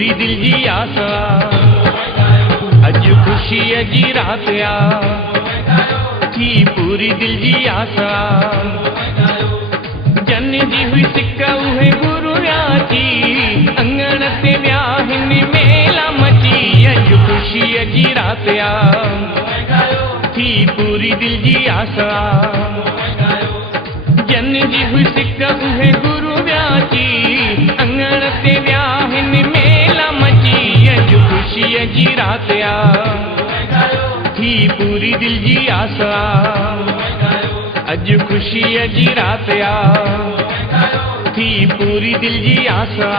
पूरी दिल जी आसा अज खुशी जी रात आ थी पूरी दिल जी आसा जन जी हुई सिक उहे गुरु जी अंगण ते व्याहिन मेला मची अज खुशी जी रात आ थी पूरी दिल जी आसा जन जी हुई सिक उहे गुरु जी अंगण ते व्याहिन मेला मची अज खुशी जी रात आ थी पूरी दिल जी आसा अज खुशी जी रात आ थी पूरी दिल जी आसा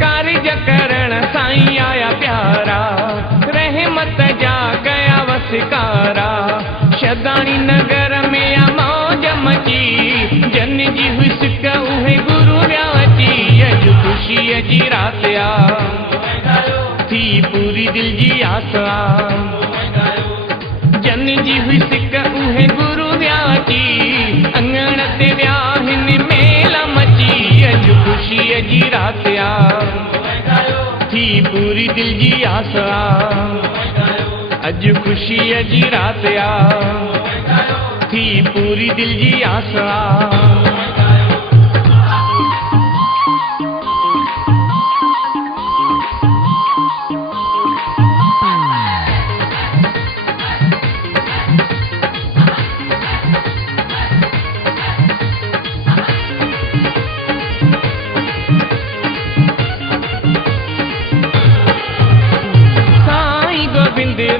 कार्य करण साईं आया प्यारा रहमत जा गया वसकारा शदानी नगर में आ मौज मची जन जी हुई सिक उहे गुरु व्याची अज खुशी जी रात आ थी पूरी दिल जी आसा जन जी हुई सिक उहे गुरु व्याची अंगण ते व्याहिन मेला मची अज खुशी जी रात आ थी पूरी दिल जी आसा अज खुशी जी रात आ थी पूरी दिल जी आसा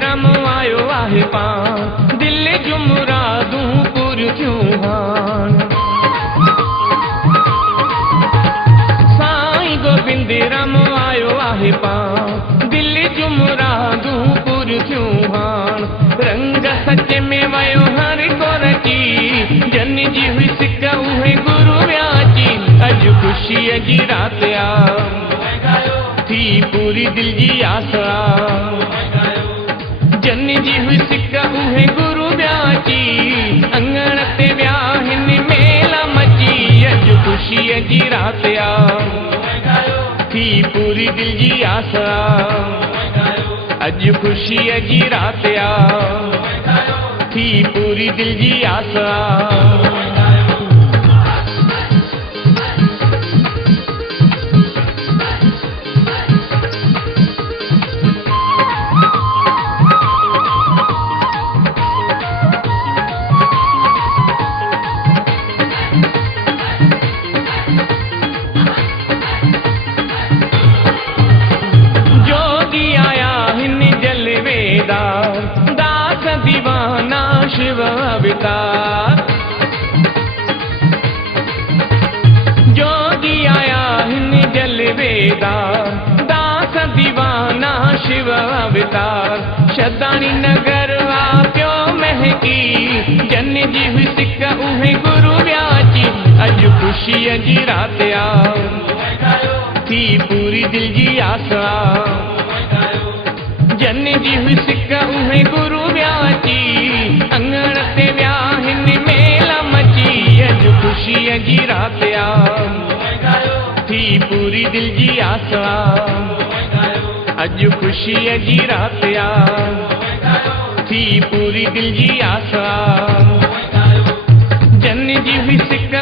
रम आयो आहे पान दिल जो मुरादूं पूर थियूं हान साईं गोबिंद रम आयो आहे पान दिल जो मुरादूं पूर थियूं हान रंग सच में वयो हर को रची जन जी हुई सिक उहे गुरु व्याची अज खुशी जी रात आ थी पूरी दिल जी आसा जन जी हुई सिक उहे गुरु व्याची अंगण ते व्याहिन मेला मची अज खुशी जी रात आ थी पूरी दिल जी आसा अज खुशी जी रात आ थी पूरी दिल जी आसा दास दीवाना शिव अवतार जोगी आया हिन जलवेदार दास दीवाना शिव अवतार शदानी नगर आ प्यो महकी जन जी हुई सिक उहे गुरु व्याची अज खुशी जी रात आ थी पूरी दिल जी आसा जन जी हुई सिक उहे गुरु व्याची अंगण ते व्याहिन मेला मची अज खुशी जी रात आ थी पूरी दिल जी आसा अज खुशी जी रात आ थी पूरी दिल जी आसा जन जी हुई सिक